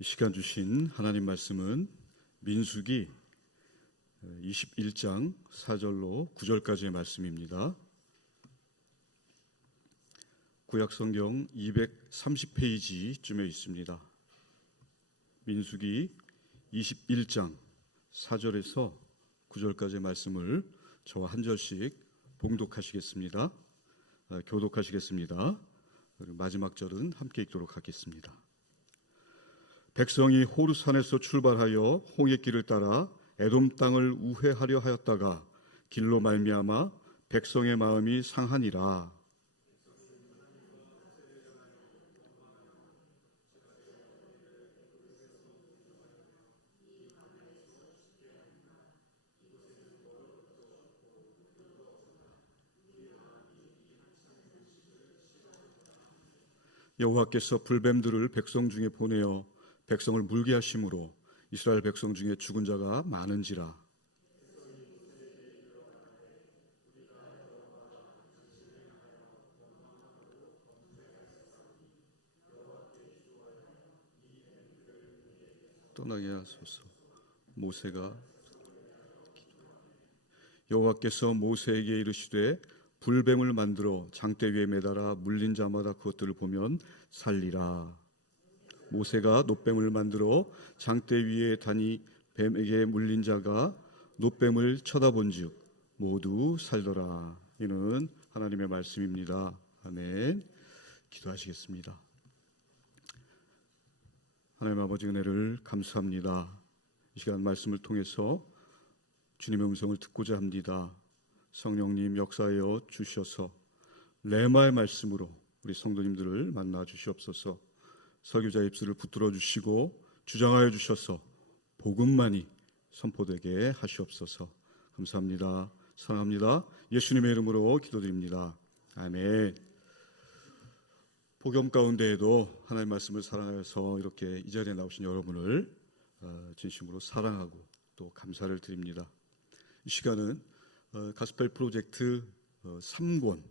이 시간 주신 하나님 말씀은 민수기 21장 4절로 9절까지의 말씀입니다. 구약성경 230페이지쯤에 있습니다. 민수기 21장 4절에서 9절까지의 말씀을 저와 한 절씩 봉독하시겠습니다. 교독하시겠습니다. 그리고 마지막 절은 함께 읽도록 하겠습니다. 백성이 호르산에서 출발하여 홍해길을 따라 에돔 땅을 우회하려 하였다가 길로 말미암아 백성의 마음이 상하니라. 여호와께서 불뱀들을 백성 중에 보내어 백성을 물게 하심으로 이스라엘 백성 중에 죽은 자가 많은지라. 떠나게 하소서. 여호와께서 모세에게 이르시되 불뱀을 만들어 장대 위에 매달아 물린 자마다 그것들을 보면 살리라. 모세가 놋뱀을 만들어 장대 위에 다니 뱀에게 물린 자가 놋뱀을 쳐다본즉 모두 살더라. 이는 하나님의 말씀입니다. 아멘. 기도하시겠습니다. 하나님 아버지 은혜를 감사합니다. 이 시간 말씀을 통해서 주님의 음성을 듣고자 합니다. 성령님 역사하여 주셔서 레마의 말씀으로 우리 성도님들을 만나 주시옵소서. 설교자 입술을 붙들어 주시고 주장하여 주셔서 복음만이 선포되게 하시옵소서. 감사합니다. 사랑합니다. 예수님의 이름으로 기도드립니다. 아멘. 복음 가운데에도 하나님의 말씀을 사랑하여서 이렇게 이 자리에 나오신 여러분을 진심으로 사랑하고 또 감사를 드립니다. 이 시간은 가스펠 프로젝트 3권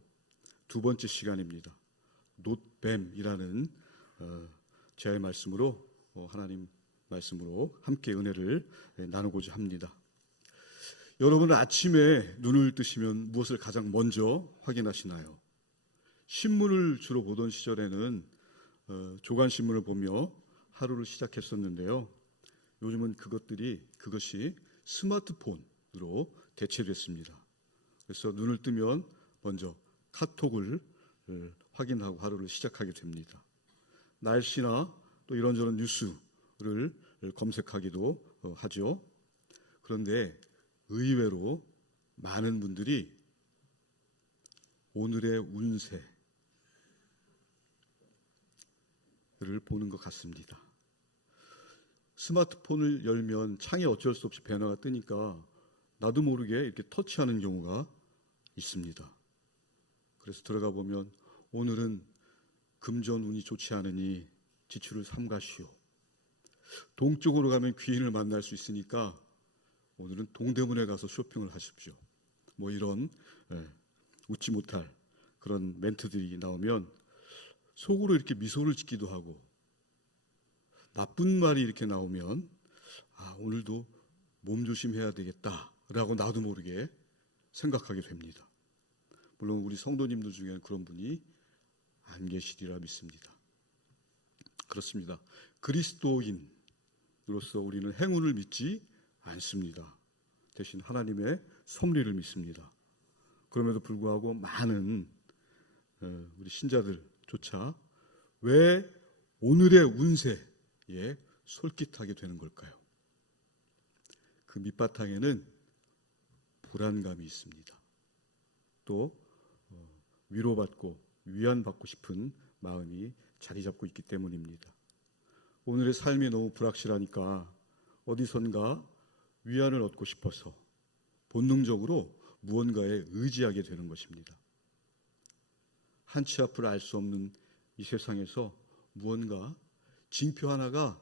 두 번째 시간입니다. 놋뱀이라는 제의 말씀으로 하나님 말씀으로 함께 은혜를 나누고자 합니다. 여러분은 아침에 눈을 뜨시면 무엇을 가장 먼저 확인하시나요? 신문을 주로 보던 시절에는 조간신문을 보며 하루를 시작했었는데요. 요즘은 그것이 스마트폰으로 대체됐습니다. 그래서 눈을 뜨면 먼저 카톡을 확인하고 하루를 시작하게 됩니다. 날씨나 또 이런저런 뉴스를 검색하기도 하죠. 그런데 의외로 많은 분들이 오늘의 운세를 보는 것 같습니다. 스마트폰을 열면 창에 어쩔 수 없이 배너가 뜨니까 나도 모르게 이렇게 터치하는 경우가 있습니다. 그래서 들어가 보면 오늘은 금전 운이 좋지 않으니 지출을 삼가시오. 동쪽으로 가면 귀인을 만날 수 있으니까 오늘은 동대문에 가서 쇼핑을 하십시오. 뭐 이런 웃지 못할 그런 멘트들이 나오면 속으로 이렇게 미소를 짓기도 하고, 나쁜 말이 이렇게 나오면 오늘도 몸조심해야 되겠다라고 나도 모르게 생각하게 됩니다. 물론 우리 성도님들 중에는 그런 분이 안 계시리라 믿습니다. 그렇습니다. 그리스도인으로서 우리는 행운을 믿지 않습니다. 대신 하나님의 섭리를 믿습니다. 그럼에도 불구하고 많은 우리 신자들조차 왜 오늘의 운세에 솔깃하게 되는 걸까요? 그 밑바탕에는 불안감이 있습니다. 또 위로받고 위안받고 싶은 마음이 자리 잡고 있기 때문입니다. 오늘의 삶이 너무 불확실하니까 어디선가 위안을 얻고 싶어서 본능적으로 무언가에 의지하게 되는 것입니다. 한치 앞을 알 수 없는 이 세상에서 무언가 징표 하나가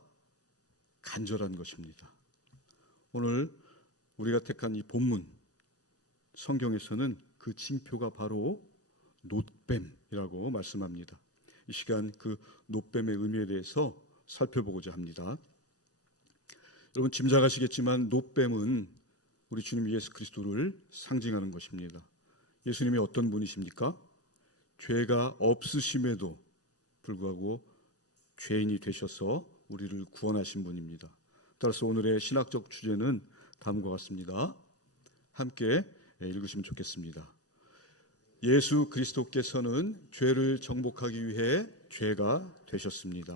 간절한 것입니다. 오늘 우리가 택한 이 본문 성경에서는 그 징표가 바로 놋뱀이라고 말씀합니다. 이 시간 그 놋뱀의 의미에 대해서 살펴보고자 합니다. 여러분 짐작하시겠지만 놋뱀은 우리 주님 예수 그리스도를 상징하는 것입니다. 예수님이 어떤 분이십니까? 죄가 없으심에도 불구하고 죄인이 되셔서 우리를 구원하신 분입니다. 따라서 오늘의 신학적 주제는 다음과 같습니다. 함께 읽으시면 좋겠습니다. 예수 그리스도께서는 죄를 정복하기 위해 죄가 되셨습니다.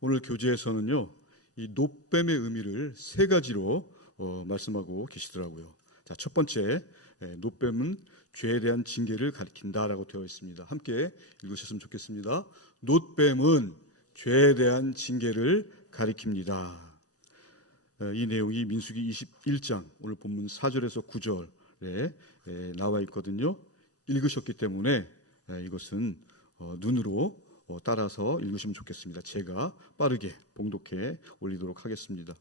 오늘 교재에서는요, 이 놋뱀의 의미를 세 가지로 말씀하고 계시더라고요. 자, 첫 번째, 놋뱀은 죄에 대한 징계를 가리킨다라고 되어 있습니다. 함께 읽으셨으면 좋겠습니다. 놋뱀은 죄에 대한 징계를 가리킵니다. 이 내용이 민수기 21장 오늘 본문 4절에서 9절에 나와 있거든요. 읽으셨기 때문에 이것은 눈으로 따라서 읽으시면 좋겠습니다. 제가 빠르게 봉독해 올리도록 하겠습니다.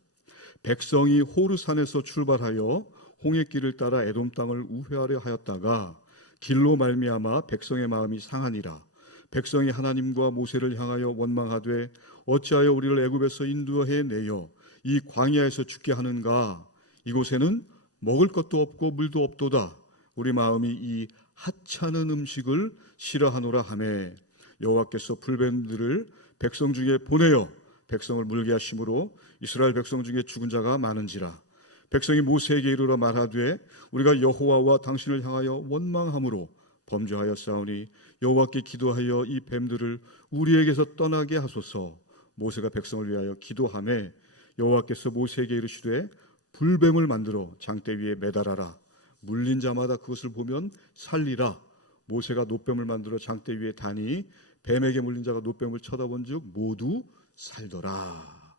백성이 호르산에서 출발하여 홍해길을 따라 에돔 땅을 우회하려 하였다가 길로 말미암아 백성의 마음이 상하니라. 백성이 하나님과 모세를 향하여 원망하되 어찌하여 우리를 애굽에서 인도해 내어 이 광야에서 죽게 하는가? 이곳에는 먹을 것도 없고 물도 없도다. 우리 마음이 이 하찮은 음식을 싫어하노라 하매 여호와께서 불뱀들을 백성 중에 보내어 백성을 물게 하심으로 이스라엘 백성 중에 죽은 자가 많은지라. 백성이 모세에게 이르러 말하되 우리가 여호와와 당신을 향하여 원망함으로 범죄하여 싸우니 여호와께 기도하여 이 뱀들을 우리에게서 떠나게 하소서. 모세가 백성을 위하여 기도하매 여호와께서 모세에게 이르시되 불뱀을 만들어 장대 위에 매달아라. 물린 자마다 그것을 보면 살리라. 모세가 놋뱀을 만들어 장대 위에 다니 뱀에게 물린 자가 놋뱀을 쳐다본즉 모두 살더라.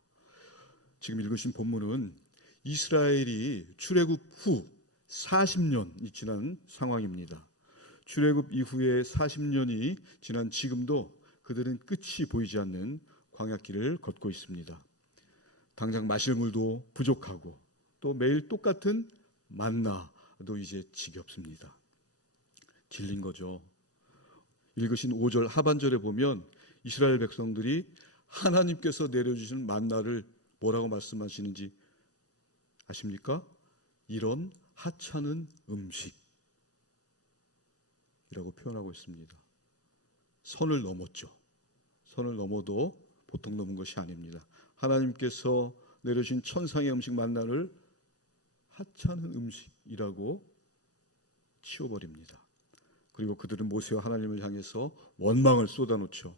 지금 읽으신 본문은 이스라엘이 출애굽 후 40년이 지난 상황입니다. 출애굽 이후에 40년이 지난 지금도 그들은 끝이 보이지 않는 광야길을 걷고 있습니다. 당장 마실 물도 부족하고 또 매일 똑같은 만나도 이제 지겹습니다. 질린 거죠. 읽으신 5절 하반절에 보면 이스라엘 백성들이 하나님께서 내려주신 만나를 뭐라고 말씀하시는지 아십니까? 이런 하찮은 음식이라고 표현하고 있습니다. 선을 넘었죠. 선을 넘어도 보통 넘은 것이 아닙니다. 하나님께서 내려주신 천상의 음식 만나를 하찮은 음식이라고 치워버립니다. 그리고 그들은 모세와 하나님을 향해서 원망을 쏟아놓죠.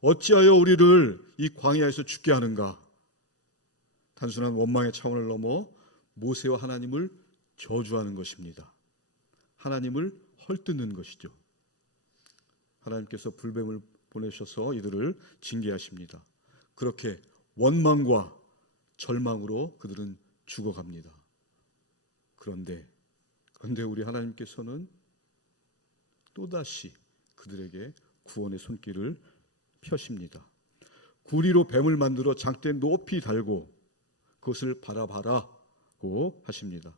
어찌하여 우리를 이 광야에서 죽게 하는가? 단순한 원망의 차원을 넘어 모세와 하나님을 저주하는 것입니다. 하나님을 헐뜯는 것이죠. 하나님께서 불뱀을 보내셔서 이들을 징계하십니다. 그렇게 원망과 절망으로 그들은 죽어갑니다. 그런데 우리 하나님께서는 또다시 그들에게 구원의 손길을 펴십니다. 구리로 뱀을 만들어 장대 높이 달고 그것을 바라봐라고 하십니다.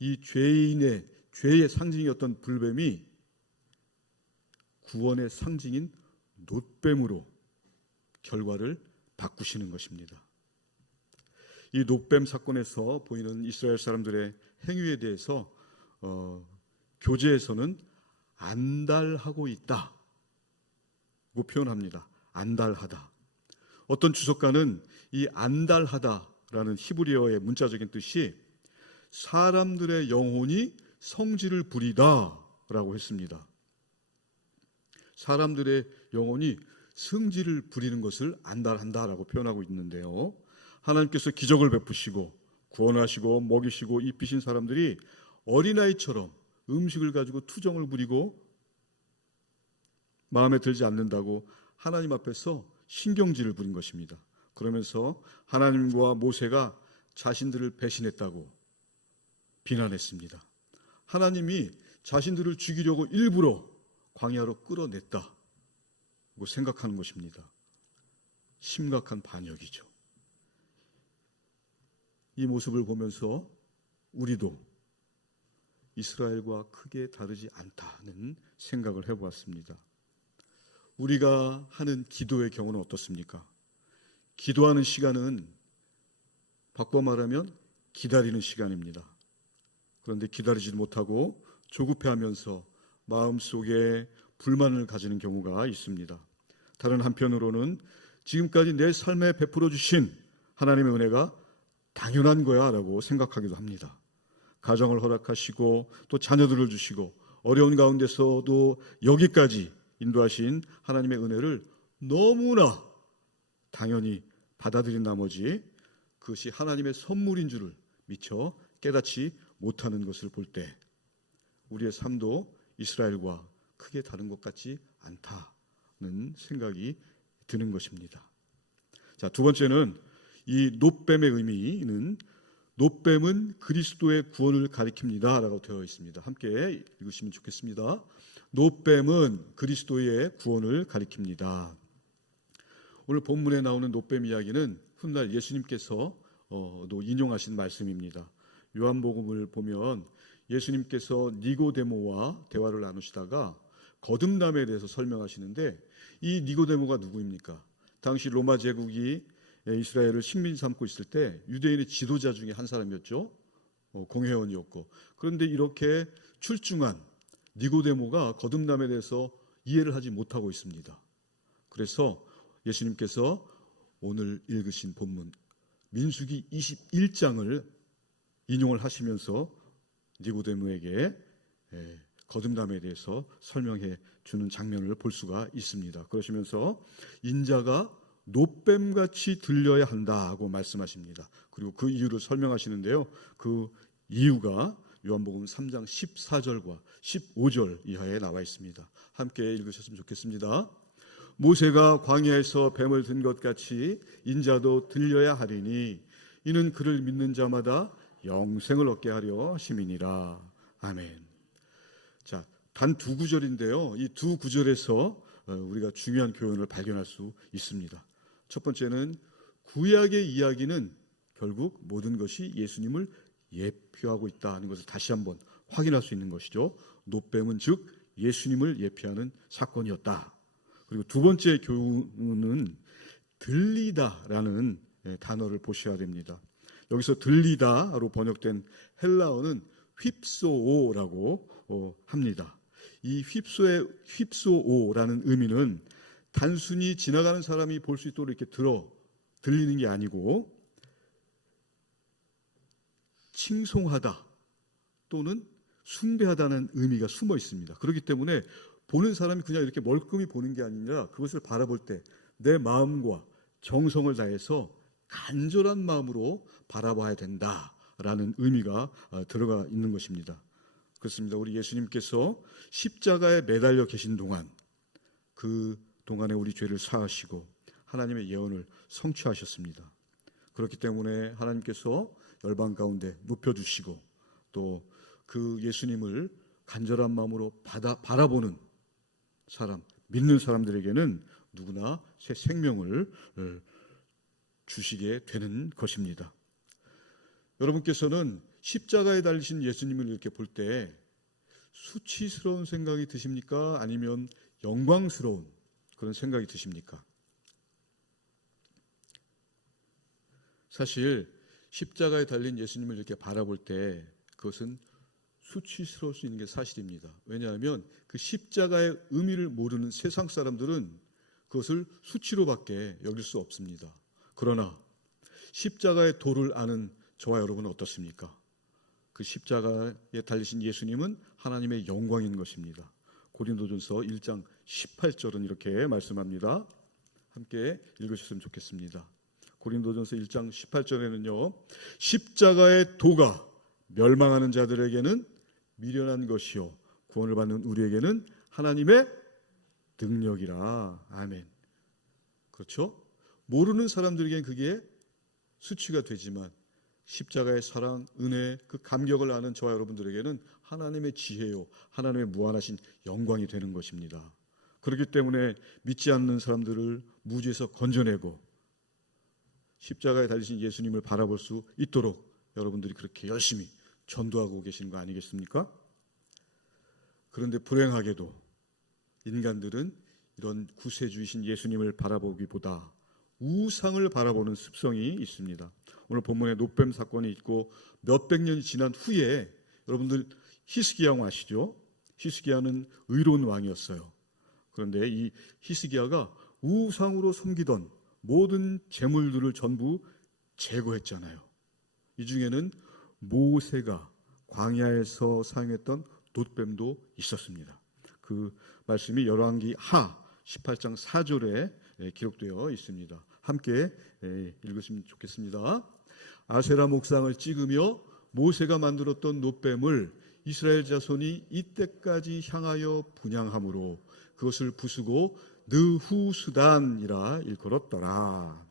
이 죄인의 죄의 상징이었던 불뱀이 구원의 상징인 놋뱀으로 결과를 바꾸시는 것입니다. 이 놋뱀 사건에서 보이는 이스라엘 사람들의 행위에 대해서 교재에서는 안달하고 있다고 표현합니다. 안달하다. 어떤 주석가는 이 안달하다라는 히브리어의 문자적인 뜻이 사람들의 영혼이 성질을 부리다라고 했습니다. 사람들의 영혼이 성질을 부리는 것을 안달한다라고 표현하고 있는데요. 하나님께서 기적을 베푸시고 구원하시고 먹이시고 입히신 사람들이 어린아이처럼 음식을 가지고 투정을 부리고 마음에 들지 않는다고 하나님 앞에서 신경질을 부린 것입니다. 그러면서 하나님과 모세가 자신들을 배신했다고 비난했습니다. 하나님이 자신들을 죽이려고 일부러 광야로 끌어냈다고 생각하는 것입니다. 심각한 반역이죠. 이 모습을 보면서 우리도 이스라엘과 크게 다르지 않다는 생각을 해보았습니다. 우리가 하는 기도의 경우는 어떻습니까? 기도하는 시간은 바꿔 말하면 기다리는 시간입니다. 그런데 기다리지 못하고 조급해하면서 마음속에 불만을 가지는 경우가 있습니다. 다른 한편으로는 지금까지 내 삶에 베풀어 주신 하나님의 은혜가 당연한 거야 라고 생각하기도 합니다. 가정을 허락하시고 또 자녀들을 주시고 어려운 가운데서도 여기까지 인도하신 하나님의 은혜를 너무나 당연히 받아들인 나머지 그것이 하나님의 선물인 줄을 미처 깨닫지 못하는 것을 볼 때 우리의 삶도 이스라엘과 크게 다른 것 같지 않다는 생각이 드는 것입니다. 자, 두 번째는 이 놋뱀의 의미는 놋뱀은 그리스도의 구원을 가리킵니다 라고 되어 있습니다. 함께 읽으시면 좋겠습니다. 놋뱀은 그리스도의 구원을 가리킵니다. 오늘 본문에 나오는 놋뱀 이야기는 훗날 예수님께서 도 인용하신 말씀입니다. 요한복음을 보면 예수님께서 니고데모와 대화를 나누시다가 거듭남에 대해서 설명하시는데 이 니고데모가 누구입니까? 당시 로마 제국이 이스라엘을 식민 삼고 있을 때 유대인의 지도자 중에 한 사람이었죠. 공회원이었고. 그런데 이렇게 출중한 니고데모가 거듭남에 대해서 이해를 하지 못하고 있습니다. 그래서 예수님께서 오늘 읽으신 본문 민수기 21장을 인용을 하시면서 니고데모에게 거듭남에 대해서 설명해 주는 장면을 볼 수가 있습니다. 그러시면서 인자가 놋뱀같이 들려야 한다고 말씀하십니다. 그리고 그 이유를 설명하시는데요. 그 이유가 요한복음 3장 14절과 15절 이하에 나와 있습니다. 함께 읽으셨으면 좋겠습니다. 모세가 광야에서 뱀을 든 것 같이 인자도 들려야 하리니 이는 그를 믿는 자마다 영생을 얻게 하려 하심이니라. 아멘. 자, 단 두 구절인데요. 이 두 구절에서 우리가 중요한 교훈을 발견할 수 있습니다. 첫 번째는 구약의 이야기는 결국 모든 것이 예수님을 예표하고 있다는 것을 다시 한번 확인할 수 있는 것이죠. 놋뱀은 즉 예수님을 예표하는 사건이었다. 그리고 두 번째 교훈은 들리다라는 단어를 보셔야 됩니다. 여기서 들리다로 번역된 헬라어는 휩소오라고 합니다. 이 휩소오라는 의미는 단순히 지나가는 사람이 볼 수 있도록 이렇게 들리는 게 아니고 칭송하다 또는 숭배하다는 의미가 숨어 있습니다. 그렇기 때문에 보는 사람이 그냥 이렇게 멀끔히 보는 게 아니라 그것을 바라볼 때 내 마음과 정성을 다해서 간절한 마음으로 바라봐야 된다라는 의미가 들어가 있는 것입니다. 그렇습니다. 우리 예수님께서 십자가에 매달려 계신 동안 그 동안에 우리 죄를 사하시고 하나님의 예언을 성취하셨습니다. 그렇기 때문에 하나님께서 열방 가운데 눕혀주시고 또 그 예수님을 간절한 마음으로 바라보는 사람, 믿는 사람들에게는 누구나 새 생명을 주시게 되는 것입니다. 여러분께서는 십자가에 달리신 예수님을 이렇게 볼 때 수치스러운 생각이 드십니까? 아니면 영광스러운 그런 생각이 드십니까? 사실 십자가에 달린 예수님을 이렇게 바라볼 때 그것은 수치스러울 수 있는 게 사실입니다. 왜냐하면 그 십자가의 의미를 모르는 세상 사람들은 그것을 수치로밖에 여길 수 없습니다. 그러나 십자가의 도를 아는 저와 여러분은 어떻습니까? 그 십자가에 달리신 예수님은 하나님의 영광인 것입니다. 고린도전서 1장 18절은 이렇게 말씀합니다. 함께 읽으셨으면 좋겠습니다. 고린도전서 1장 18절에는요. 십자가의 도가 멸망하는 자들에게는 미련한 것이요 구원을 받는 우리에게는 하나님의 능력이라. 아멘. 그렇죠? 모르는 사람들에게는 그게 수치가 되지만 십자가의 사랑, 은혜, 그 감격을 아는 저와 여러분들에게는 하나님의 지혜요 하나님의 무한하신 영광이 되는 것입니다. 그렇기 때문에 믿지 않는 사람들을 무지에서 건져내고 십자가에 달리신 예수님을 바라볼 수 있도록 여러분들이 그렇게 열심히 전도하고 계시는 거 아니겠습니까? 그런데 불행하게도 인간들은 이런 구세주이신 예수님을 바라보기보다 우상을 바라보는 습성이 있습니다. 오늘 본문에 놋뱀 사건이 있고 몇백 년이 지난 후에 여러분들 히스기야 왕 아시죠? 히스기야는 의로운 왕이었어요. 그런데 이 히스기야가 우상으로 섬기던 모든 재물들을 전부 제거했잖아요. 이 중에는 모세가 광야에서 사용했던 놋뱀도 있었습니다. 그 말씀이 열왕기 하 18장 4절에 기록되어 있습니다. 함께 읽으시면 좋겠습니다. 아세라 목상을 찍으며 모세가 만들었던 놋뱀을 이스라엘 자손이 이때까지 향하여 분향함으로 그것을 부수고 느후수단이라 일컬었더라.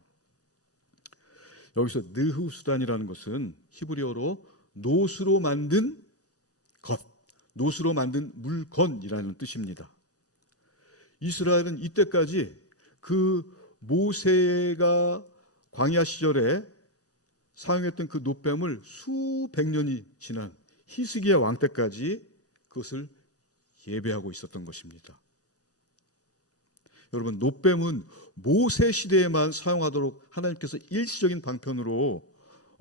여기서 느후수단이라는 것은 히브리어로 놋으로 만든 것, 놋으로 만든 물건이라는 뜻입니다. 이스라엘은 이때까지 그 모세가 광야 시절에 사용했던 그 놋뱀을 수백 년이 지난 히스기야 왕 때까지 그것을 예배하고 있었던 것입니다. 여러분, 놋뱀은 모세 시대에만 사용하도록 하나님께서 일시적인 방편으로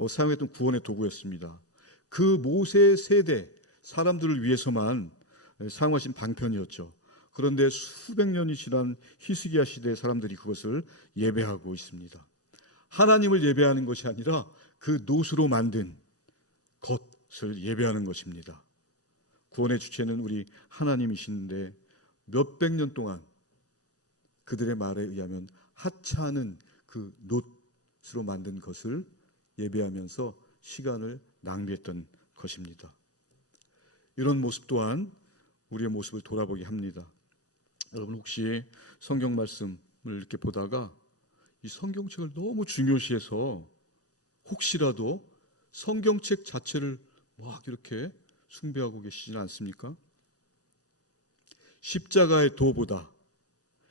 사용했던 구원의 도구였습니다. 그 모세 세대 사람들을 위해서만 사용하신 방편이었죠. 그런데 수백 년이 지난 히스기야 시대의 사람들이 그것을 예배하고 있습니다. 하나님을 예배하는 것이 아니라 그 놋으로 만든 것을 예배하는 것입니다. 구원의 주체는 우리 하나님이신데 몇백 년 동안 그들의 말에 의하면 하찮은 그 놋으로 만든 것을 예배하면서 시간을 낭비했던 것입니다. 이런 모습 또한 우리의 모습을 돌아보게 합니다. 여러분, 혹시 성경 말씀을 이렇게 보다가 이 성경책을 너무 중요시해서 혹시라도 성경책 자체를 막 이렇게 숭배하고 계시지는 않습니까? 십자가의 도보다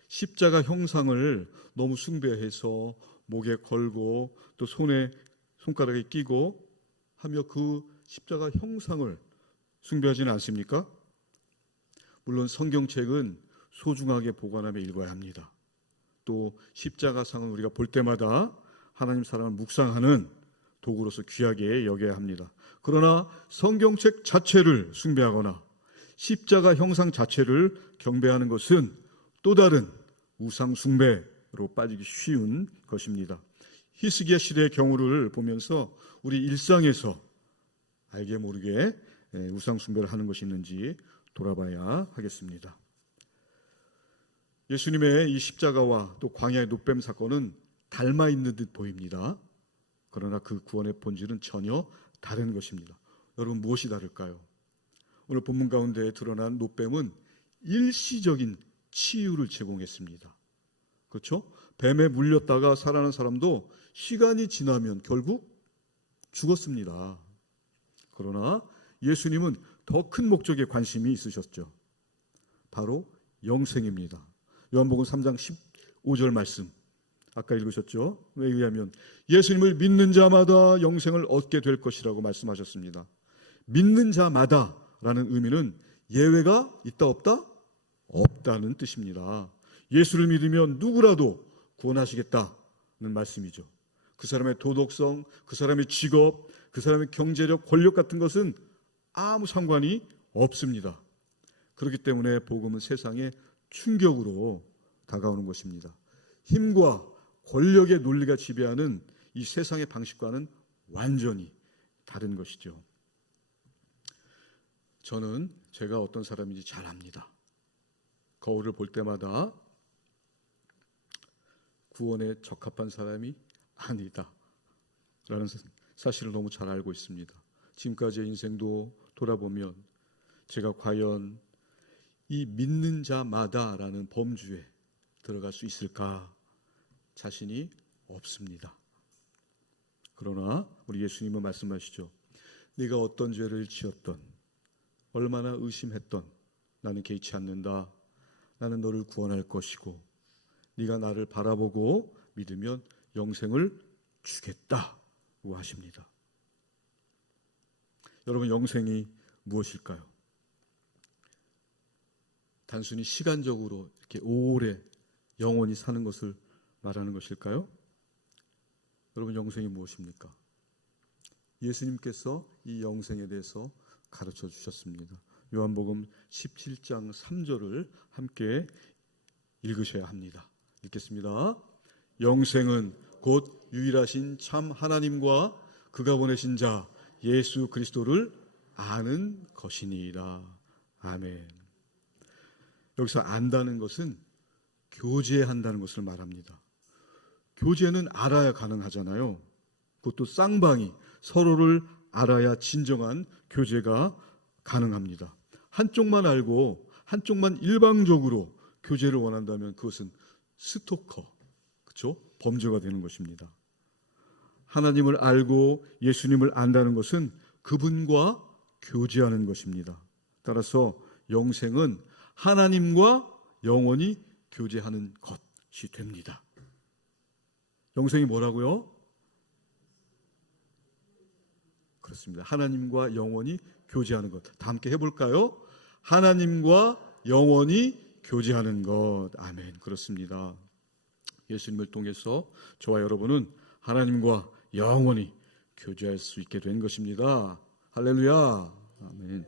십자가 형상을 너무 숭배해서 목에 걸고 또 손에 손가락에 끼고 하며 그 십자가 형상을 숭배하지는 않습니까? 물론 성경책은 소중하게 보관하며 읽어야 합니다. 또 십자가상은 우리가 볼 때마다 하나님 사랑을 묵상하는 도구로서 귀하게 여겨야 합니다. 그러나 성경책 자체를 숭배하거나 십자가 형상 자체를 경배하는 것은 또 다른 우상 숭배로 빠지기 쉬운 것입니다. 히스기야 시대의 경우를 보면서 우리 일상에서 알게 모르게 우상 숭배를 하는 것이 있는지 돌아봐야 하겠습니다. 예수님의 이 십자가와 또 광야의 놋뱀 사건은 닮아 있는 듯 보입니다. 그러나 그 구원의 본질은 전혀 다른 것입니다. 여러분, 무엇이 다를까요? 오늘 본문 가운데 드러난 놋뱀은 일시적인 치유를 제공했습니다. 그렇죠? 뱀에 물렸다가 살아난 사람도 시간이 지나면 결국 죽었습니다. 그러나 예수님은 더 큰 목적에 관심이 있으셨죠. 바로 영생입니다. 요한복음 3장 15절 말씀 아까 읽으셨죠? 왜 의하면 예수님을 믿는 자마다 영생을 얻게 될 것이라고 말씀하셨습니다. 믿는 자마다라는 의미는 예외가 있다 없다? 없다는 뜻입니다. 예수를 믿으면 누구라도 구원하시겠다는 말씀이죠. 그 사람의 도덕성, 그 사람의 직업, 그 사람의 경제력, 권력 같은 것은 아무 상관이 없습니다. 그렇기 때문에 복음은 세상에 충격으로 다가오는 것입니다. 힘과 권력의 논리가 지배하는 이 세상의 방식과는 완전히 다른 것이죠. 저는 제가 어떤 사람인지 잘 압니다. 거울을 볼 때마다 구원에 적합한 사람이 아니다 라는 사실을 너무 잘 알고 있습니다. 지금까지의 인생도 돌아보면 제가 과연 이 믿는 자마다라는 범주에 들어갈 수 있을까 자신이 없습니다. 그러나 우리 예수님은 말씀하시죠. 네가 어떤 죄를 지었던 얼마나 의심했던 나는 개의치 않는다. 나는 너를 구원할 것이고 네가 나를 바라보고 믿으면 영생을 주겠다고 하십니다. 여러분, 영생이 무엇일까요? 단순히 시간적으로 이렇게 오래 영원히 사는 것을 말하는 것일까요? 여러분, 영생이 무엇입니까? 예수님께서 이 영생에 대해서 가르쳐 주셨습니다. 요한복음 17장 3절을 함께 읽으셔야 합니다. 읽겠습니다. 영생은 곧 유일하신 참 하나님과 그가 보내신 자 예수 그리스도를 아는 것이니이다. 아멘. 여기서 안다는 것은 교제한다는 것을 말합니다. 교제는 알아야 가능하잖아요. 그것도 쌍방이 서로를 알아야 진정한 교제가 가능합니다. 한쪽만 알고 한쪽만 일방적으로 교제를 원한다면 그것은 스토커, 그렇죠? 범죄가 되는 것입니다. 하나님을 알고 예수님을 안다는 것은 그분과 교제하는 것입니다. 따라서 영생은 하나님과 영원히 교제하는 것이 됩니다. 영생이 뭐라고요? 그렇습니다. 하나님과 영원히 교제하는 것. 다 함께 해볼까요? 하나님과 영원히 교제하는 것. 아멘. 그렇습니다. 예수님을 통해서 저와 여러분은 하나님과 영원히 교제할 수 있게 된 것입니다. 할렐루야. 아멘.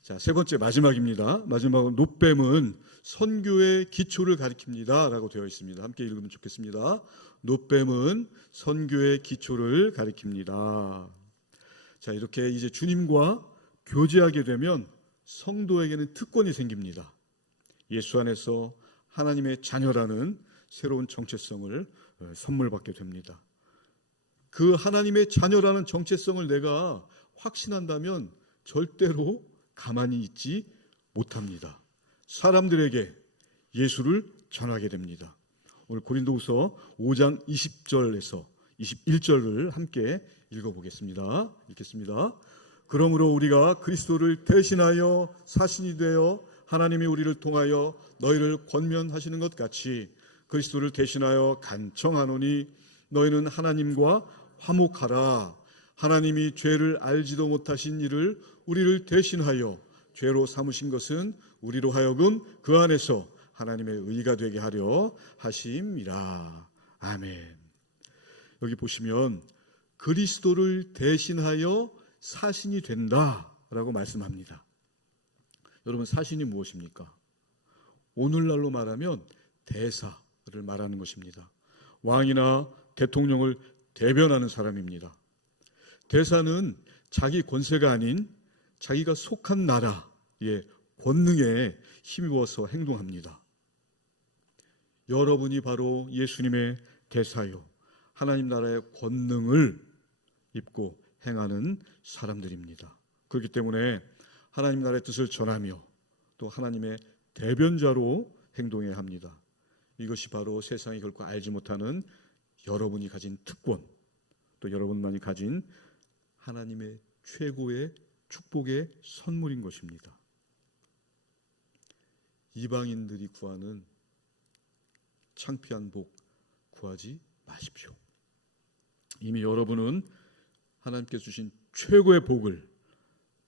자, 세 번째 마지막입니다. 마지막은 놋뱀은 선교의 기초를 가리킵니다 라고 되어 있습니다. 함께 읽으면 좋겠습니다. 놋뱀은 선교의 기초를 가리킵니다. 자, 이렇게 이제 주님과 교제하게 되면 성도에게는 특권이 생깁니다. 예수 안에서 하나님의 자녀라는 새로운 정체성을 선물받게 됩니다. 그 하나님의 자녀라는 정체성을 내가 확신한다면 절대로 가만히 있지 못합니다. 사람들에게 예수를 전하게 됩니다. 오늘 고린도후서 5장 20절에서 21절을 함께 읽어보겠습니다. 읽겠습니다. 그러므로 우리가 그리스도를 대신하여 사신이 되어 하나님이 우리를 통하여 너희를 권면하시는 것 같이 그리스도를 대신하여 간청하노니 너희는 하나님과 화목하라. 하나님이 죄를 알지도 못하신 이를 우리를 대신하여 죄로 삼으신 것은 우리로 하여금 그 안에서 하나님의 의가 되게 하려 하심이라. 아멘. 여기 보시면 그리스도를 대신하여 사신이 된다라고 말씀합니다. 여러분, 사신이 무엇입니까? 오늘날로 말하면 대사를 말하는 것입니다. 왕이나 대통령을 대변하는 사람입니다. 대사는 자기 권세가 아닌 자기가 속한 나라의 권능에 힘입어서 행동합니다. 여러분이 바로 예수님의 대사요, 하나님 나라의 권능을 입고 행하는 사람들입니다. 그렇기 때문에 하나님 나라의 뜻을 전하며 또 하나님의 대변자로 행동해야 합니다. 이것이 바로 세상이 결코 알지 못하는 여러분이 가진 특권, 또 여러분만이 가진 하나님의 최고의 축복의 선물인 것입니다. 이방인들이 구하는 창피한 복 구하지 마십시오. 이미 여러분은 하나님께서 주신 최고의 복을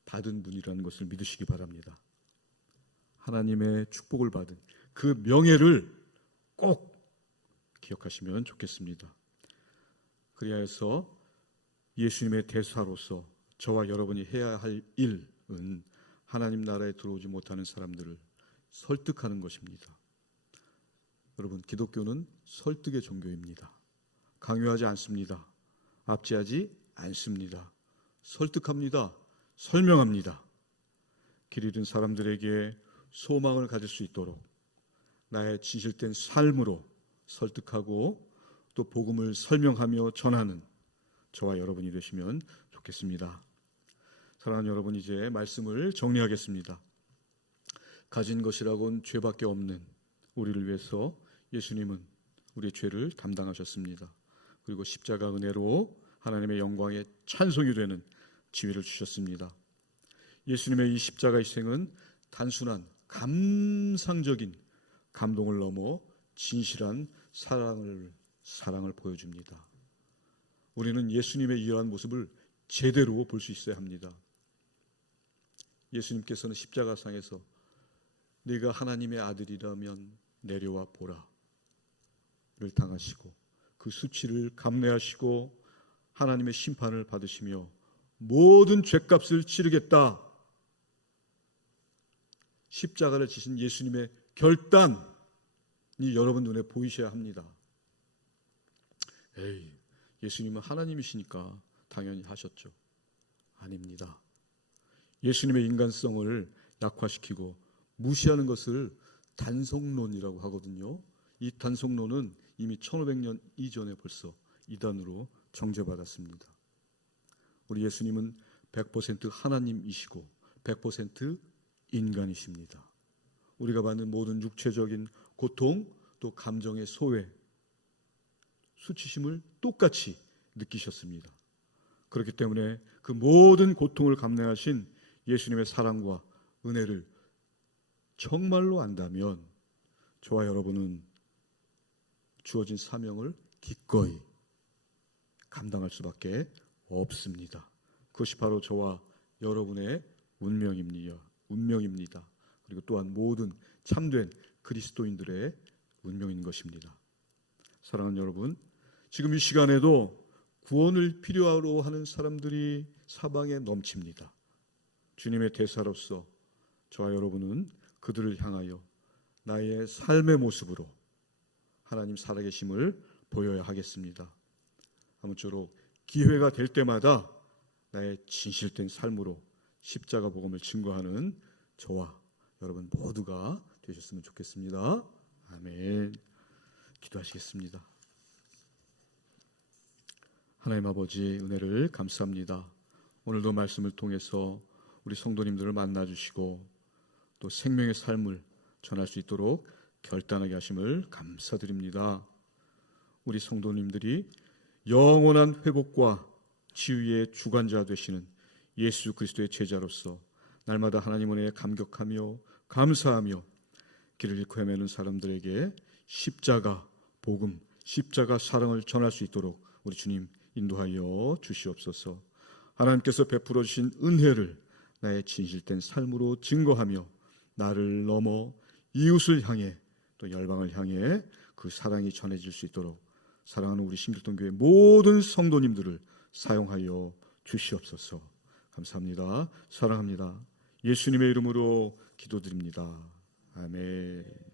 받은 분이라는 것을 믿으시기 바랍니다. 하나님의 축복을 받은 그 명예를 꼭 기억하시면 좋겠습니다. 그리하여서 예수님의 대사로서 저와 여러분이 해야 할 일은 하나님 나라에 들어오지 못하는 사람들을 설득하는 것입니다. 여러분, 기독교는 설득의 종교입니다. 강요하지 않습니다. 압제하지 않습니다. 설득합니다. 설명합니다. 길 잃은 사람들에게 소망을 가질 수 있도록 나의 진실된 삶으로 설득하고 또 복음을 설명하며 전하는 저와 여러분이 되시면 좋겠습니다. 사랑하는 여러분, 이제 말씀을 정리하겠습니다. 가진 것이라고는 죄밖에 없는 우리를 위해서 예수님은 우리의 죄를 담당하셨습니다. 그리고 십자가 은혜로 하나님의 영광에 찬송이 되는 지위를 주셨습니다. 예수님의 이 십자가 희생은 단순한 감상적인 감동을 넘어 진실한 사랑을 보여줍니다. 우리는 예수님의 이러한 모습을 제대로 볼 수 있어야 합니다. 예수님께서는 십자가상에서 네가 하나님의 아들이라면 내려와 보라를 당하시고 그 수치를 감내하시고 하나님의 심판을 받으시며 모든 죄값을 치르겠다. 십자가를 지신 예수님의 결단이 여러분 눈에 보이셔야 합니다. 예수님은 하나님이시니까 당연히 하셨죠. 아닙니다. 예수님의 인간성을 약화시키고 무시하는 것을 단속론이라고 하거든요. 이 단속론은 이미 1500년 이전에 벌써 이단으로 정죄받았습니다. 우리 예수님은 100% 하나님이시고 100% 인간이십니다. 우리가 받는 모든 육체적인 고통, 또 감정의 소외, 수치심을 똑같이 느끼셨습니다. 그렇기 때문에 그 모든 고통을 감내하신 예수님의 사랑과 은혜를 정말로 안다면 저와 여러분은 주어진 사명을 기꺼이 감당할 수밖에 없습니다. 그것이 바로 저와 여러분의 운명입니다. 그리고 또한 모든 참된 그리스도인들의 운명인 것입니다. 사랑하는 여러분, 지금 이 시간에도 구원을 필요로 하는 사람들이 사방에 넘칩니다. 주님의 대사로서 저와 여러분은 그들을 향하여 나의 삶의 모습으로 하나님 살아계심을 보여야 하겠습니다. 아무쪼록 기회가 될 때마다 나의 진실된 삶으로 십자가 복음을 증거하는 저와 여러분 모두가 되셨으면 좋겠습니다. 아멘. 기도하시겠습니다. 하나님 아버지, 은혜를 감사합니다. 오늘도 말씀을 통해서 우리 성도님들을 만나주시고 또 생명의 삶을 전할 수 있도록 결단하게 하심을 감사드립니다. 우리 성도님들이 영원한 회복과 치유의 주관자 되시는 예수 그리스도의 제자로서 날마다 하나님 은혜에 감격하며 감사하며 길을 잃고 헤매는 사람들에게 십자가 복음, 십자가 사랑을 전할 수 있도록 우리 주님 인도하여 주시옵소서. 하나님께서 베풀어 주신 은혜를 나의 진실된 삶으로 증거하며 나를 넘어 이웃을 향해 또 열방을 향해 그 사랑이 전해질 수 있도록 사랑하는 우리 신길동교회 모든 성도님들을 사용하여 주시옵소서. 감사합니다. 사랑합니다. 예수님의 이름으로 기도드립니다. 아멘.